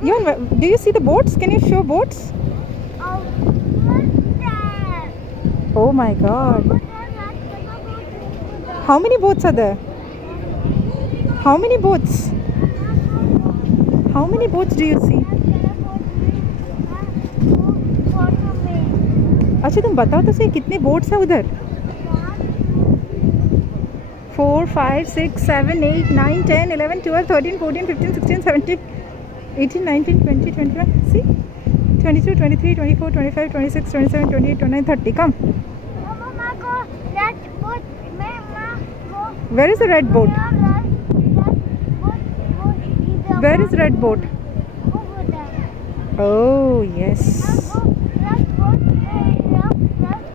Do you see the boats? Can you show boats? Oh, what's that? Oh my God. What's that? How many boats are there? How many boats? How many boats do you see? अच्छा तुम बताओ तो सही कितने boats हैं उधर? 4, 5, 6, 7, 8, 9, 10, 11, 12, 13, 14, 15, 16, 17, 18, 19, 20, 21. See? 22, 23, 24, 25, 26, 27, 28, 29, 30. Come. Where is the red boat? Where is red boat? Oh, yes.